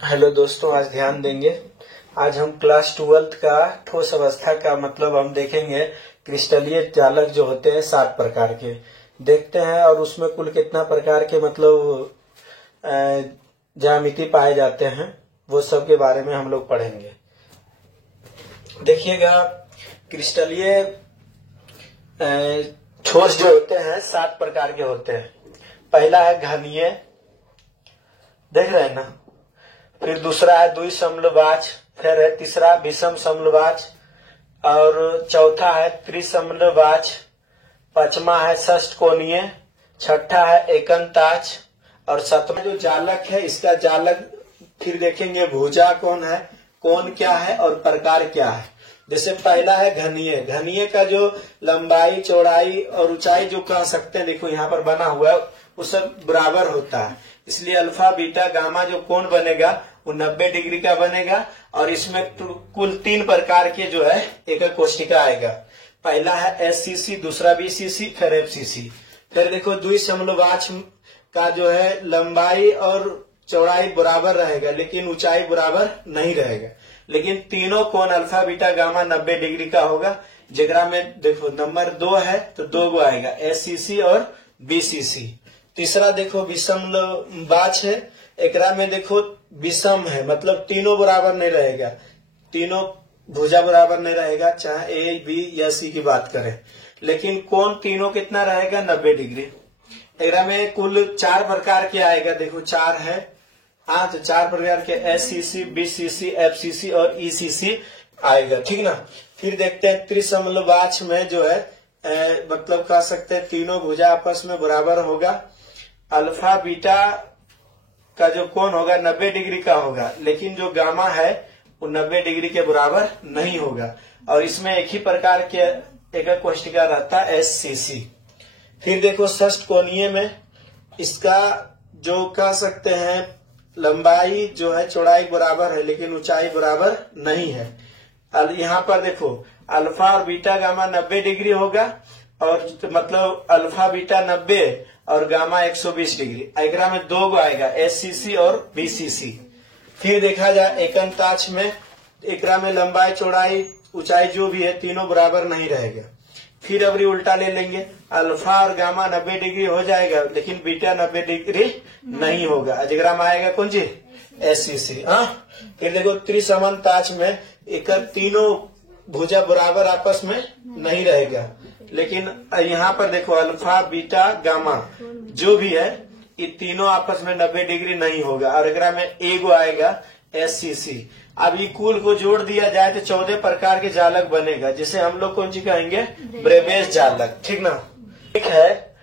Hello दोस्तों, आज ध्यान देंगे। आज हम क्लास 12th का ठोस अवस्था का मतलब हम देखेंगे। क्रिस्टलीय जालक जो होते हैं 7 प्रकार के देखते हैं और उसमें कुल कितना प्रकार के मतलब ज्यामिति पाए जाते हैं, वो सब के बारे में हम लोग पढ़ेंगे। देखिएगा, क्रिस्टलीय ठोस जो होते हैं 7 प्रकार के होते हैं। पहला है घनीय, देख रहे हैं ना। फिर दूसरा है द्विसमलवाच, फिर है तीसरा विषम समलवाच, और चौथा है त्रिसमलवाच, पांचवा है षष्ठकोणीय, छठा है एकंताच, और सातवां जो जालक है इसका जालक फिर देखेंगे भुजा कौन है, कोण क्या है और प्रकार क्या है। जैसे पहला है घनीय। घनीय का जो लंबाई, चौड़ाई और ऊंचाई जो कह सकते हैं, देखो यहाँ पर बना हुआ है, वो सब बराबर होता है। इसलिए अल्फा बीटा गामा जो कोण बनेगा वो 90 डिग्री का बनेगा। और इसमें कुल 3 प्रकार के जो है एकक कोष्ठिका आएगा। पहला है एससीसी, दूसरा बीसीसी, फिर एफसीसी। फिर देखो द्विसमलवाच का जो है लंबाई और चौड़ाई बराबर रहेगा लेकिन ऊंचाई बराबर नहीं रहेगा। लेकिन तीनों कोण अल्फा बीटा गामा 90 डिग्री का होगा। जेकरा में देखो नंबर 2 है तो 2 गो आएगा, एससीसी और बीसीसी। तीसरा देखो विषमलवाच है, एकरा में देखो विषम है, मतलब तीनों बराबर नहीं रहेगा, तीनों भुजा बराबर नहीं रहेगा, चाहे ए बी या सी की बात करें। लेकिन कोण तीनों कितना रहेगा, 90 डिग्री। एकरा में कुल 4 प्रकार के आएगा, देखो 4 है। हाँ, तो 4 प्रकार के एससीसी, बीसीसी, एफसीसी और ईसीसी आएगा, ठीक ना। फिर देखते हैं त्रिसमलवाच में जो है मतलब कह सकते हैं तीनों भुजा आपस में बराबर होगा। अल्फा बीटा का जो कोण होगा 90 डिग्री का होगा, लेकिन जो गामा है वो 90 डिग्री के बराबर नहीं होगा। और इसमें एक ही प्रकार के एकक कोष्ठिका रहता है, एससीसी। फिर देखो षष्ठकोणीय में इसका जो कह सकते हैं लंबाई जो है चौड़ाई बराबर है लेकिन ऊंचाई बराबर नहीं है। यहाँ पर देखो अल्फा और बीटा गामा 90 डिग्री होगा, और मतलब अल्फा बीटा 90 और गामा 120 डिग्री। एकरा में 2 गो आएगा, एससीसी और बीसीसी। फिर देखा जाए एकंताच में, एकरा में लंबाई, चौड़ाई, ऊंचाई जो भी है तीनों बराबर नहीं रहेगा। फिर अबरी उल्टा ले लेंगे, अल्फा और गामा 90 डिग्री हो जाएगा लेकिन बीटा 90 डिग्री नहीं होगा। जेकरा में आएगा कौन जी, एससीसी। हाँ, फिर देखो त्रिसमनताच में एक तीनों भुजा बराबर आपस में नहीं रहेगा, लेकिन यहाँ पर देखो अल्फा बीटा गामा जो भी है ये तीनों आपस में 90 डिग्री नहीं होगा। और एकरा में एगो आएगा, एससीसी। अब ये कुल को जोड़ दिया जाए तो 14 प्रकार के जालक बनेगा, जिसे हम लोग कौन सी कहेंगे, ब्रेबेज जालक, ठीक ना। ठीक है,